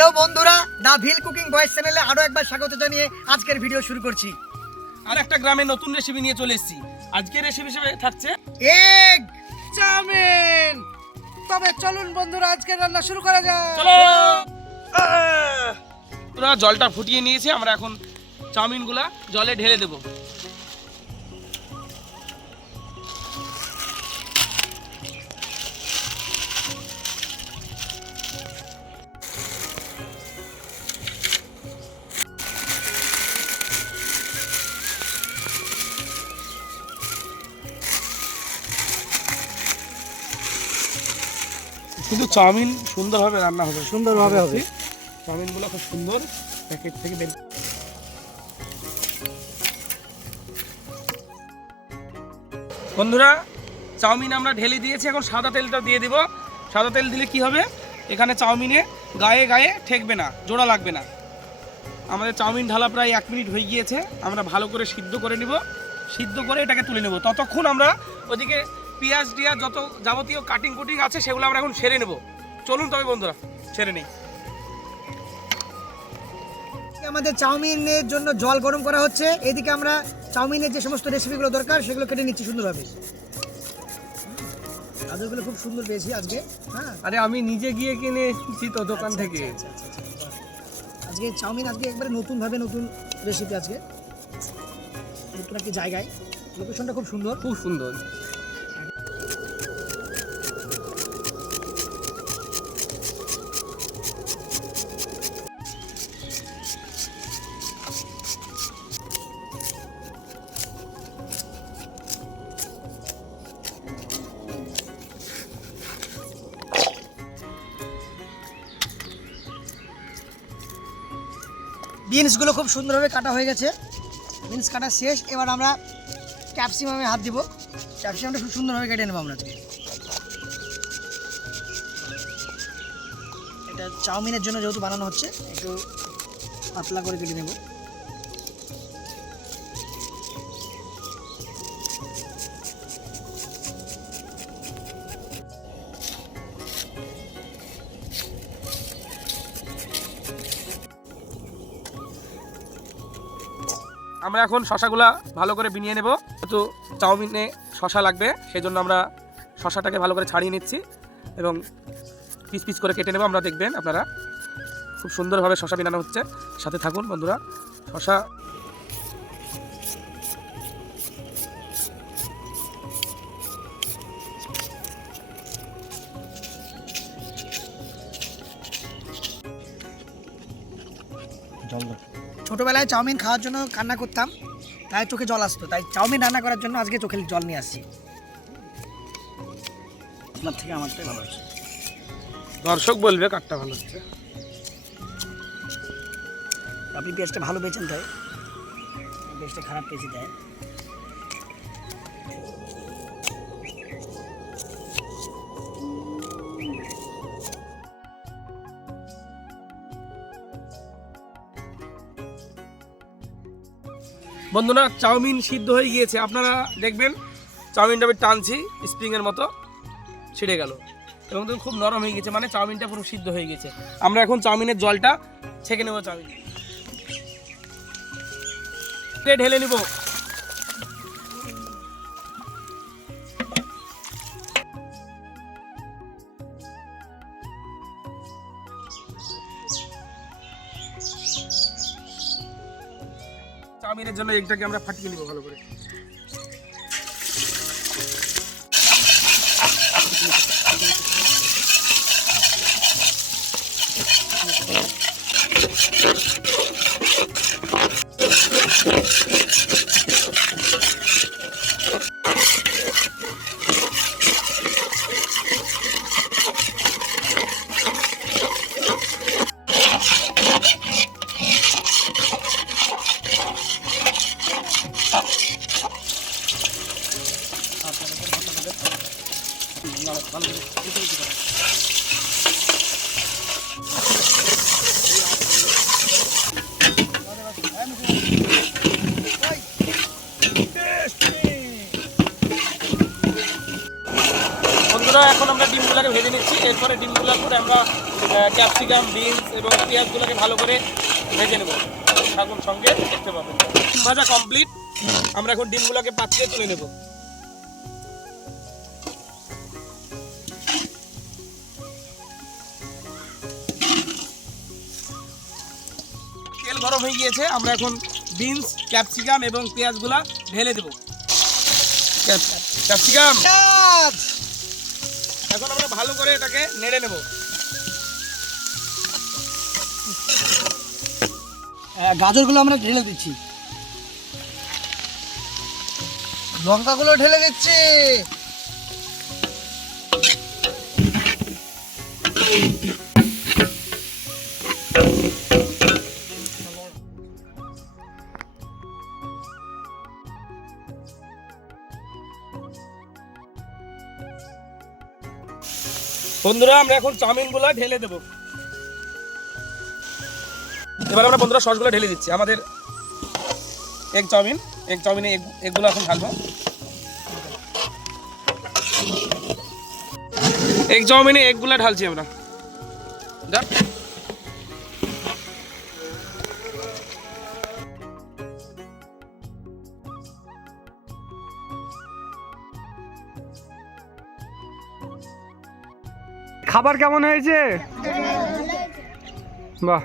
Hello বন্ধুরা, দা ভিল cooking boys চ্যানেলে আরো একবার স্বাগত জানিয়ে আজকের ভিডিও শুরু করছি। আর একটা গ্রামে নতুন রেসিপি নিয়ে চলে এসেছি। আজকের রেসিপি হিসেবে থাকছে এগ চাউমিন। তবে চলুন বন্ধুরা, আজকে রান্না শুরু করা যাক। চলো। পুরো জলটা ফুটিয়ে নিয়েছি, আমরা এখন চাউমিনগুলা জলে ঢেলে দেব। কিন্তু চাউমিন সুন্দরভাবে রান্না হবে, সুন্দরভাবে হবে। চাউমিনগুলো খুব সুন্দর প্যাকেট থেকে বের। বন্ধুরা, চাউমিন আমরা ঢেলে দিয়েছি, এখন সাদা তেলটা দিয়ে দিব। সাদা তেল দিলে কি হবে, এখানে চাউমিনে গায়ে গায়ে ঠেকবে না, জোড়া লাগবে না। আমাদের চাউমিন ঢালা প্রায় 1 মিনিট হয়ে গিয়েছে। আমরা ভালো করে সিদ্ধ করে নিব, সিদ্ধ করে এটাকে তুলে নেব। ততক্ষণ আমরা ওদিকে পেঁয়াজ দিয়া যত যাবতীয় কাটিং কুটিং আছে সেগুলো আমরা এখন সেরে নেব। চলুন তবে বন্ধুরা সেরে নিই। আমাদের চাউমিনের জন্য জল গরম করা হচ্ছে, এদিকে আমরা চাউমিনের যে সমস্ত রেসিপিগুলো দরকার সেগুলো কেটে নিচ্ছি সুন্দরভাবে। আলুগুলো খুব সুন্দর পেয়েছি আজকে। হ্যাঁ, আরে আমি নিজে গিয়ে কিনে এসেছি তো দোকান থেকে। আজকে চাউমিন একবারে নতুনভাবে নতুন রেসিপি, আজকে নতুন একটি জায়গায়। লোকেশনটা খুব সুন্দর, খুব সুন্দর। বিনসগুলো খুব সুন্দরভাবে কাটা হয়ে গেছে। বিনস কাটা শেষ, এবার আমরা ক্যাপসিকামে হাত দিব। ক্যাপসিকামটা খুব সুন্দরভাবে কেটে নেবো আমরা আজকে। এটা চাউমিনের জন্য যেহেতু বানানো হচ্ছে, একটু পাতলা করে কেটে নেব। আমরা এখন শশাগুলা ভালো করে বিনিয়ে নেব। যেহেতু চাউমিনে শশা লাগবে, সেই জন্য আমরা শশাটাকে ভালো করে ছাড়িয়ে নিচ্ছি এবং পিস পিস করে কেটে নেব। আমরা দেখবেন আপনারা খুব সুন্দরভাবে শশা বানানো হচ্ছে, সাথে থাকুন বন্ধুরা। শশা ছোটোবেলায় চাউমিন খাওয়ার জন্য কান্না করতাম, তাই চোখে জল আসতো। তাই চাউমিন রান্না করার জন্য আজকে চোখে জল নিয়ে আসছি। আপনার থেকে আমারটাই ভালো হচ্ছে। দর্শক বলবে কাঠটা ভালো হচ্ছে। আপনি পেঁয়াজটা ভালো পেয়েছেন, তাই পেঁয়াজটা খারাপ পেয়েছি তাই। বন্ধুরা, চাউমিন সিদ্ধ হয়ে গিয়েছে। আপনারা দেখবেন চাউমিনটা আমি টানছি, স্প্রিংয়ের মতো ছিঁড়ে গেল এবং দেখুন খুব নরম হয়ে গেছে, মানে চাউমিনটা পুরো সিদ্ধ হয়ে গেছে। আমরা এখন চাউমিনের জলটা ছেঁকে নেব। চাউমিন ঢেলে নিব। চাউমিনের জন্য এগটাকে আমরা ফাটিয়ে নিব ভালো করে। বন্ধুরা, এখন আমরা ডিমগুলোকে ভেজে নিচ্ছি। এরপরে ডিমগুলোর পরে আমরা ক্যাপসিকাম, বিনস এবং পেঁয়াজগুলোকে ভালো করে ভেজে নেব। থাকুন সঙ্গে, দেখতে পাবেন। ডিম ভাজা কমপ্লিট। আমরা এখন ডিমগুলোকে পাত্রে তুলে নেব। তেল গরম হয়ে গিয়েছে, আমরা এখন বিনস, ক্যাপসিকাম এবং পেঁয়াজগুলা ঢেলে দেব। ক্যাপসিকাম এখন আমরা ভালো করে এটাকে নেড়ে নেব। গাজরগুলো আমরা ঢেলে দিচ্ছি, লঙ্কাগুলো ঢেলে দিচ্ছি। বন্ধুরা আমরা এখন চাউমিনগুলো ঢেলে দেব। এবার আমরা বন্ধুরা সসগুলো ঢেলে দিচ্ছি। আমাদের এগ চাউমিনে এগুলো এখন ঢালবো। এগ চাউমিনে এগুলো ঢালছি আমরা। খাবার কেমন হয়েছে? বাহ,